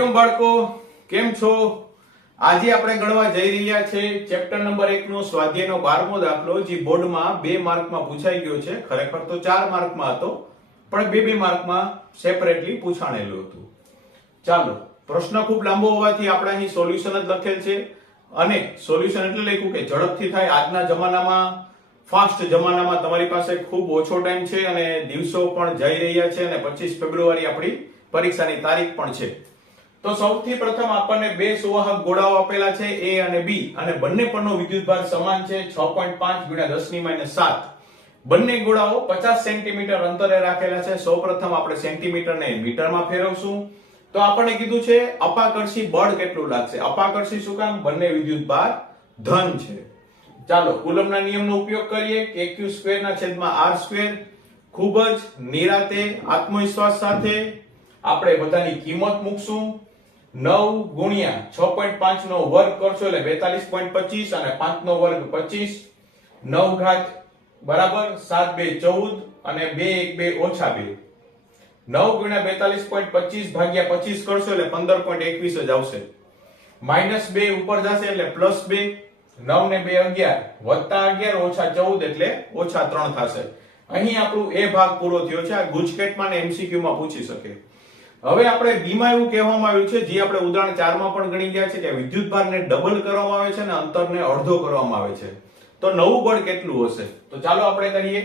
હરિઓમ બાળકો, કેમ છો? આજે આપણે ગણવા જઈ રહ્યા છે ચેપ્ટર નંબર 1 નો સ્વાધ્યાયનો 12મો દાખલો, જે બોર્ડમાં 2 માર્કમાં પૂછાઈ ગયો છે. ખરેખર તો 4 માર્કમાં હતો, પણ 2 માર્કમાં સેપરેટલી પૂછાણેલું હતું. ચાલો, પ્રશ્ન ખૂબ લાંબો હોવાથી આપણે અહીં સોલ્યુશન જ લખેલ છે, અને સોલ્યુશન એટલે લખ્યું કે ઝડપથી થાય. આજના જમાનામાં, ફાસ્ટ જમાનામાં તમારી પાસે ખૂબ ઓછો ટાઈમ છે અને દિવસો પણ જઈ રહ્યા છે, અને 25 ફેબ્રુઆરી આપણી પરીક્ષાની તારીખ પણ છે. તો સૌથી પ્રથમ આપણને બે સુવાહક ગોળાઓ આપેલા છે A અને B, અને બંને પરનો વિદ્યુતભાર સમાન છે 6.5 × 10⁻7. બંને ગોળાઓ 50 સેન્ટીમીટર અંતરે રાખેલા છે. સૌપ્રથમ આપણે સેન્ટીમીટરને મીટરમાં ફેરવશું. તો આપણને કીધું છે અપાકર્ષી બળ કેટલું લાગશે. અપાકર્ષી શું કામ? બંને વિદ્યુતભાર ધન છે. ચાલો કુલમના નિયમનો ઉપયોગ કરીએ. kq²/r². ખૂબ જ નિરાતે આત્મવિશ્વાસ સાથે આપણે બધાની કિંમત મૂકશું. 9 × 6.5 નો વર્ગ કરશો એટલે 42.25, અને 5 નો વર્ગ 25. 9 ઘાત બરાબર 7 2 14, અને 2 1 2 ઓછા 2. 9 × 42.25 ભાગ્યા 25 કરશો એટલે 15.21 જ આવશે. -2 ઉપર જશે એટલે +2. 9 ને 2 11, વત્તા 11 ઓછા 14 એટલે ઓછા 3 થશે. અહીં આપણું એ ભાગ પૂરો થયો છે. આ ગુજકેટમાં ને MCQ માં પૂછી શકે. હવે આપણે B માં એવું કહેવામાં આવ્યું છે, જે આપણે ઉદાહરણ 4 માં પણ ગણી ગયા છે, કે વિદ્યુતભારને ડબલ કરવામાં આવે છે અને અંતરને અડધો કરવામાં આવે છે. તો નવું બળ કેટલું હશે? તો ચાલો આપણે કરીએ.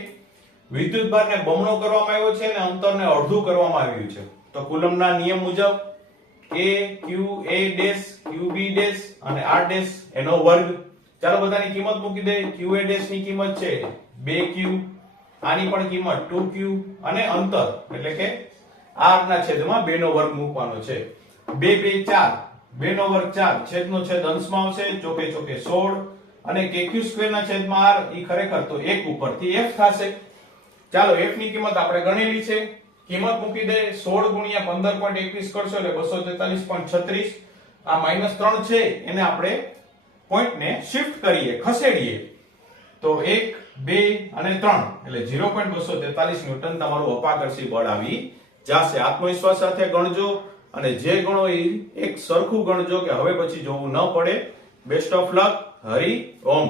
વિદ્યુતભારને બમણો કરવામાં આવ્યો છે અને અંતરને અડધું કરવામાં આવ્યું છે. તો કુલમના નિયમ મુજબ K Q A dash Q B dash અને R ડેશ એનો વર્ગ. ચાલો બધાની કિંમત મૂકી દે. Q A ડેશ ની કિંમત છે 2Q, આની પણ કિંમત 2Q, અને અંતર એટલે કે r ના છેદમાં 2 નો વર્ગ મૂકવાનો છે. 2 2 4, 2 નો વર્ગ 4, છેદનો છેદ અંશમાં આવશે, ચોકે ચોકે 16, અને kq² ના છેદમાં r ઈ ખરેખર તો 1 ઉપરથી f થશે. ચાલો f ની કિંમત આપણે ગણેલી છે, કિંમત મૂકી દે. 16 × 15.21 કરશો એટલે 243.36. આ -3 છે, એને આપણે પોઈન્ટને શિફ્ટ કરીએ, ખસેડીએ, તો 1 2 અને 3 એટલે 0.243 ન્યૂટન તમારું અપાકર્ષી બળ આવી જશે. આત્મવિશ્વાસ સાથે ગણજો, અને જે ગણો એ એક સરખું ગણજો, કે હવે પછી જોવું ન પડે. Best of luck. Hari Om.